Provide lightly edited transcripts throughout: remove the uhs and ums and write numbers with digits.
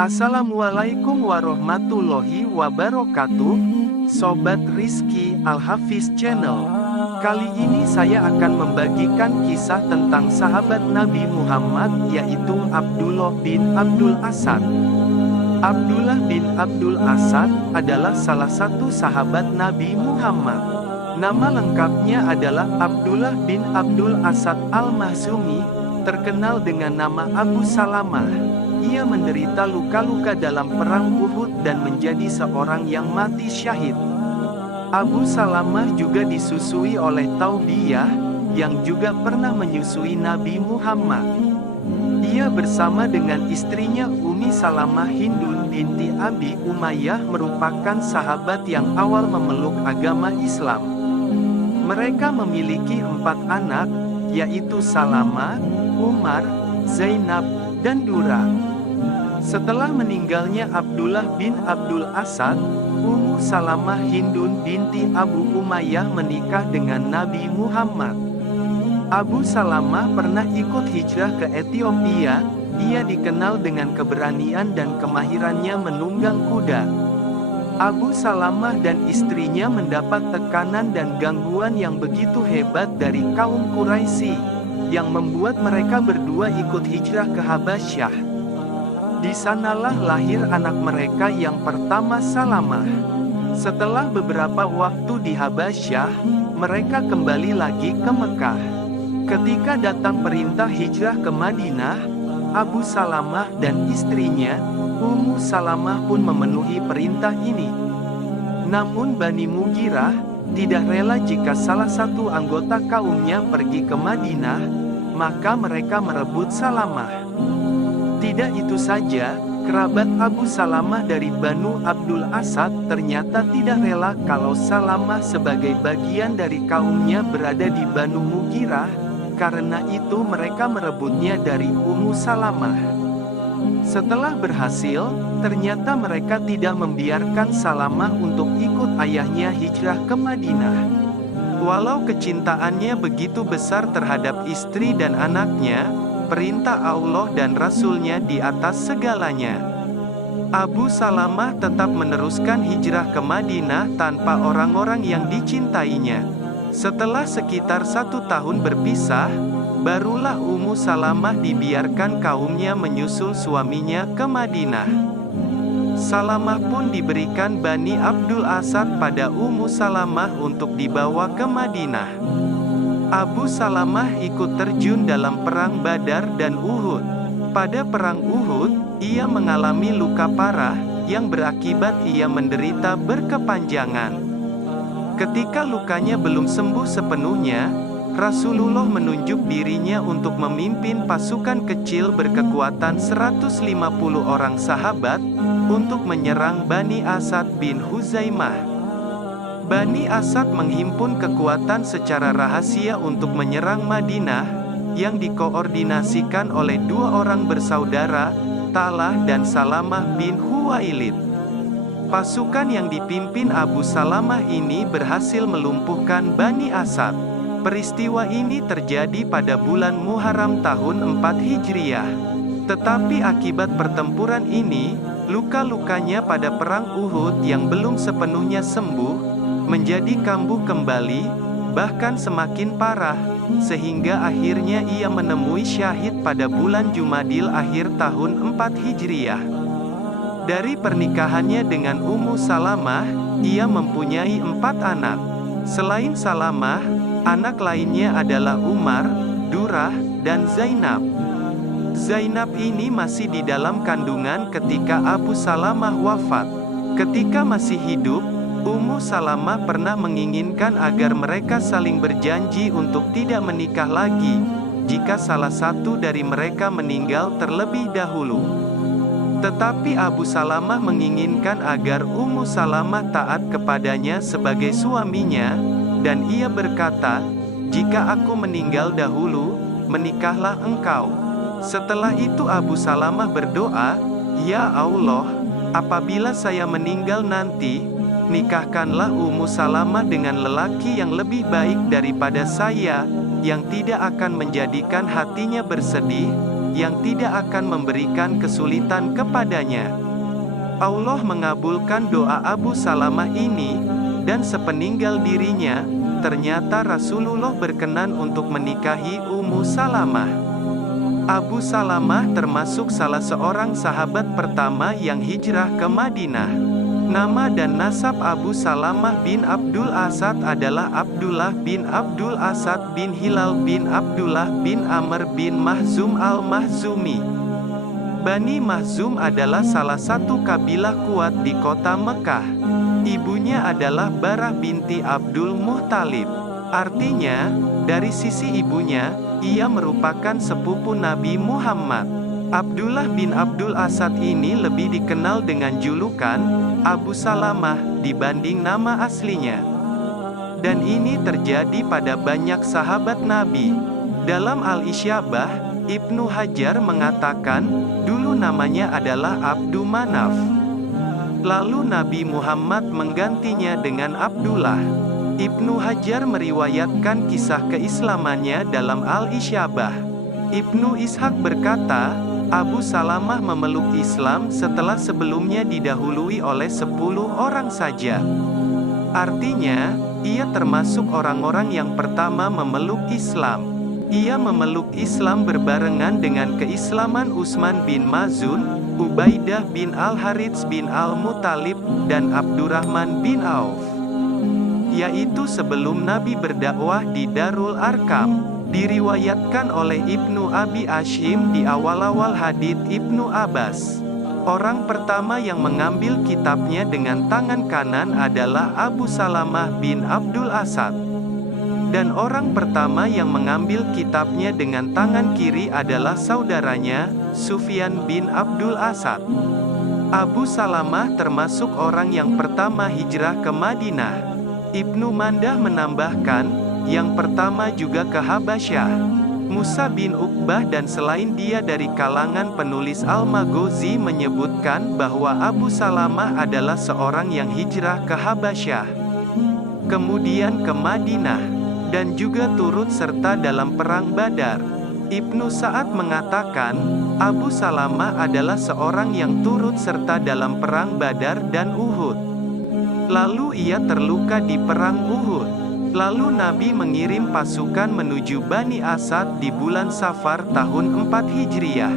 Assalamualaikum warahmatullahi wabarakatuh, Sobat Rizky Al-Hafiz Channel. Kali ini saya akan membagikan kisah tentang sahabat Nabi Muhammad, yaitu Abdullah bin Abdul Asad. Abdullah bin Abdul Asad adalah salah satu sahabat Nabi Muhammad. Nama lengkapnya adalah Abdullah bin Abdul Asad Al-Mahzumi, terkenal dengan nama Abu Salamah. Ia menderita luka-luka dalam perang Uhud dan menjadi seorang yang mati syahid. Abu Salamah juga disusui oleh Taubiyah, yang juga pernah menyusui Nabi Muhammad. Ia bersama dengan istrinya Ummi Salamah Hindun binti Abi Umayyah merupakan sahabat yang awal memeluk agama Islam. Mereka memiliki 4 anak, yaitu Salamah, Umar, Zainab, dan Dura. Setelah meninggalnya Abdullah bin Abdul Asad, Ummu Salamah Hindun binti Abu Umayyah menikah dengan Nabi Muhammad. Abu Salamah pernah ikut hijrah ke Ethiopia. Ia dikenal dengan keberanian dan kemahirannya menunggang kuda. Abu Salamah dan istrinya mendapat tekanan dan gangguan yang begitu hebat dari kaum Quraisy, yang membuat mereka berdua ikut hijrah ke Habasyah. Di sanalah lahir anak mereka yang pertama, Salamah. Setelah beberapa waktu di Habasyah, mereka kembali lagi ke Mekah. Ketika datang perintah hijrah ke Madinah, Abu Salamah dan istrinya, Ummu Salamah pun memenuhi perintah ini. Namun Bani Mughirah tidak rela jika salah satu anggota kaumnya pergi ke Madinah, maka mereka merebut Salamah. Tidak itu saja, kerabat Abu Salamah dari Banu Abdul Asad ternyata tidak rela kalau Salamah sebagai bagian dari kaumnya berada di Banu Mughirah. Karena itu mereka merebutnya dari Ummu Salamah. Setelah berhasil, ternyata mereka tidak membiarkan Salamah untuk ikut ayahnya hijrah ke Madinah. Walau kecintaannya begitu besar terhadap istri dan anaknya, perintah Allah dan Rasul-Nya di atas segalanya. Abu Salamah tetap meneruskan hijrah ke Madinah tanpa orang-orang yang dicintainya. Setelah sekitar 1 tahun berpisah, barulah Ummu Salamah dibiarkan kaumnya menyusul suaminya ke Madinah. Salamah pun diberikan Bani Abdul Asad pada Ummu Salamah untuk dibawa ke Madinah. Abu Salamah ikut terjun dalam perang Badar dan Uhud. Pada perang Uhud, ia mengalami luka parah, yang berakibat ia menderita berkepanjangan. Ketika lukanya belum sembuh sepenuhnya, Rasulullah menunjuk dirinya untuk memimpin pasukan kecil berkekuatan 150 orang sahabat, untuk menyerang Bani Asad bin Huzaimah. Bani Asad menghimpun kekuatan secara rahasia untuk menyerang Madinah, yang dikoordinasikan oleh 2 orang bersaudara, Talah dan Salamah bin Huwailid. Pasukan yang dipimpin Abu Salamah ini berhasil melumpuhkan Bani Asad. Peristiwa ini terjadi pada bulan Muharram tahun 4 Hijriah. Tetapi akibat pertempuran ini, luka-lukanya pada perang Uhud yang belum sepenuhnya sembuh, menjadi kambuh kembali, bahkan semakin parah, sehingga akhirnya ia menemui syahid pada bulan Jumadil akhir tahun 4 Hijriah. Dari pernikahannya dengan Ummu Salamah, ia mempunyai 4 anak. Selain Salamah, anak lainnya adalah Umar, Durah, dan Zainab. Zainab ini masih di dalam kandungan ketika Abu Salamah wafat. Ketika masih hidup, Ummu Salamah pernah menginginkan agar mereka saling berjanji untuk tidak menikah lagi, jika salah satu dari mereka meninggal terlebih dahulu. Tetapi Abu Salamah menginginkan agar Ummu Salamah taat kepadanya sebagai suaminya, dan ia berkata, "Jika aku meninggal dahulu, menikahlah engkau." Setelah itu Abu Salamah berdoa, "Ya Allah, apabila saya meninggal nanti, nikahkanlah Ummu Salamah dengan lelaki yang lebih baik daripada saya, yang tidak akan menjadikan hatinya bersedih, yang tidak akan memberikan kesulitan kepadanya. Allah mengabulkan doa Abu Salamah ini, dan sepeninggal dirinya, ternyata Rasulullah berkenan untuk menikahi Ummu Salamah. Abu Salamah termasuk salah seorang sahabat pertama yang hijrah ke Madinah. Nama dan nasab Abu Salamah bin Abdul Asad adalah Abdullah bin Abdul Asad bin Hilal bin Abdullah bin Amr bin Mahzum al-Mahzumi. Bani Mahzum adalah salah satu kabilah kuat di kota Mekah. Ibunya adalah Barah binti Abdul Muthalib. Artinya, dari sisi ibunya, ia merupakan sepupu Nabi Muhammad. Abdullah bin Abdul Asad ini lebih dikenal dengan julukan Abu Salamah dibanding nama aslinya. Dan ini terjadi pada banyak sahabat Nabi. Dalam Al-Isyabah, Ibnu Hajar mengatakan, dulu namanya adalah Abdu Manaf. Lalu Nabi Muhammad menggantinya dengan Abdullah. Ibnu Hajar meriwayatkan kisah keislamannya dalam Al-Isyabah. Ibnu Ishaq berkata, Abu Salamah memeluk Islam setelah sebelumnya didahului oleh 10 orang saja. Artinya, ia termasuk orang-orang yang pertama memeluk Islam. Ia memeluk Islam berbarengan dengan keislaman Utsman bin Maz'un, Ubaidah bin Al-Harits bin Al-Muttalib, dan Abdurrahman bin Auf. Yaitu sebelum Nabi berdakwah di Darul Arkam. Diriwayatkan oleh Ibnu Abi Ashim di awal-awal hadits Ibnu Abbas. Orang pertama yang mengambil kitabnya dengan tangan kanan adalah Abu Salamah bin Abdul Asad. Dan orang pertama yang mengambil kitabnya dengan tangan kiri adalah saudaranya, Sufyan bin Abdul Asad. Abu Salamah termasuk orang yang pertama hijrah ke Madinah. Ibnu Mandah menambahkan, yang pertama juga ke Habasyah. Musa bin Uqbah dan selain dia dari kalangan penulis Al-Maghazi menyebutkan bahwa Abu Salamah adalah seorang yang hijrah ke Habasyah, kemudian ke Madinah, dan juga turut serta dalam Perang Badar. Ibnu Sa'ad mengatakan, Abu Salamah adalah seorang yang turut serta dalam Perang Badar dan Uhud. Lalu ia terluka di Perang Uhud. Lalu Nabi mengirim pasukan menuju Bani Asad di bulan Safar tahun 4 Hijriah.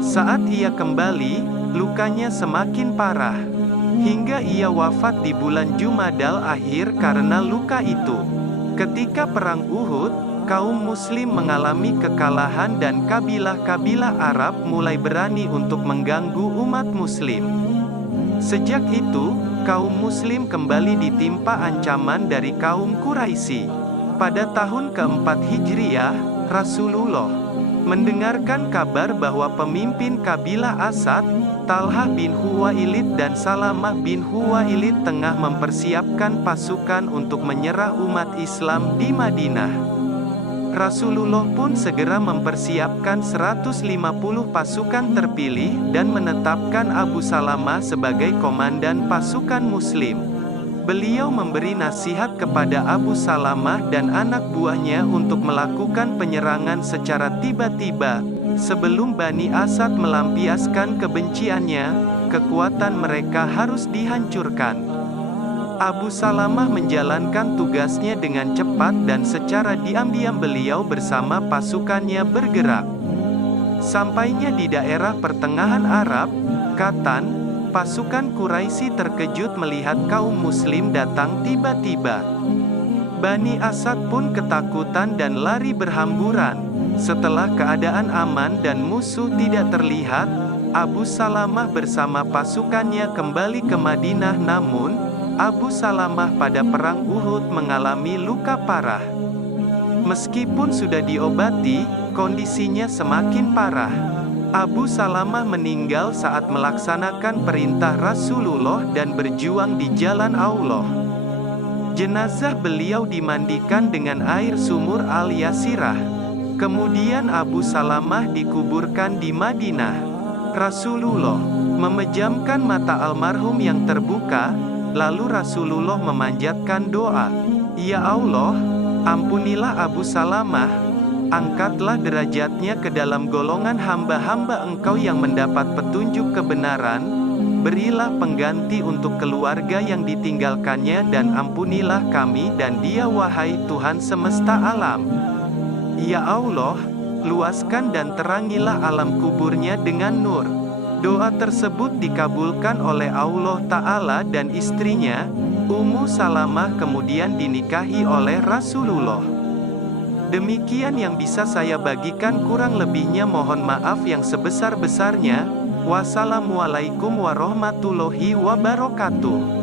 Saat ia kembali, lukanya semakin parah. Hingga ia wafat di bulan Jumadal Akhir karena luka itu. Ketika Perang Uhud, kaum muslim mengalami kekalahan dan kabilah-kabilah Arab mulai berani untuk mengganggu umat muslim. Sejak itu, kaum muslim kembali ditimpa ancaman dari kaum Quraisy. Pada tahun keempat Hijriah, Rasulullah mendengarkan kabar bahwa pemimpin kabilah Asad, Talhah bin Huwailid dan Salamah bin Huwailid tengah mempersiapkan pasukan untuk menyerah umat Islam di Madinah. Rasulullah pun segera mempersiapkan 150 pasukan terpilih dan menetapkan Abu Salamah sebagai komandan pasukan muslim. Beliau memberi nasihat kepada Abu Salamah dan anak buahnya untuk melakukan penyerangan secara tiba-tiba. Sebelum Bani Asad melampiaskan kebenciannya, kekuatan mereka harus dihancurkan. Abu Salamah menjalankan tugasnya dengan cepat dan secara diam-diam beliau bersama pasukannya bergerak. Sampainya di daerah pertengahan Arab, Qatan, pasukan Quraisy terkejut melihat kaum muslim datang tiba-tiba. Bani Asad pun ketakutan dan lari berhamburan. Setelah keadaan aman dan musuh tidak terlihat, Abu Salamah bersama pasukannya kembali ke Madinah. Namun, Abu Salamah pada Perang Uhud mengalami luka parah. Meskipun sudah diobati, kondisinya semakin parah. Abu Salamah meninggal saat melaksanakan perintah Rasulullah dan berjuang di jalan Allah. Jenazah beliau dimandikan dengan air sumur Al-Yasirah. Kemudian Abu Salamah dikuburkan di Madinah. Rasulullah memejamkan mata almarhum yang terbuka, lalu Rasulullah memanjatkan doa, "Ya Allah, ampunilah Abu Salamah, Angkatlah derajatnya ke dalam golongan hamba-hamba Engkau yang mendapat petunjuk kebenaran. Berilah pengganti untuk keluarga yang ditinggalkannya dan ampunilah kami dan dia wahai Tuhan semesta alam. Ya Allah, luaskan dan terangilah alam kuburnya dengan nur. Doa tersebut dikabulkan oleh Allah Ta'ala dan istrinya, Ummu Salamah kemudian dinikahi oleh Rasulullah. Demikian yang bisa saya bagikan, kurang lebihnya mohon maaf yang sebesar-besarnya. Wassalamualaikum warahmatullahi wabarakatuh.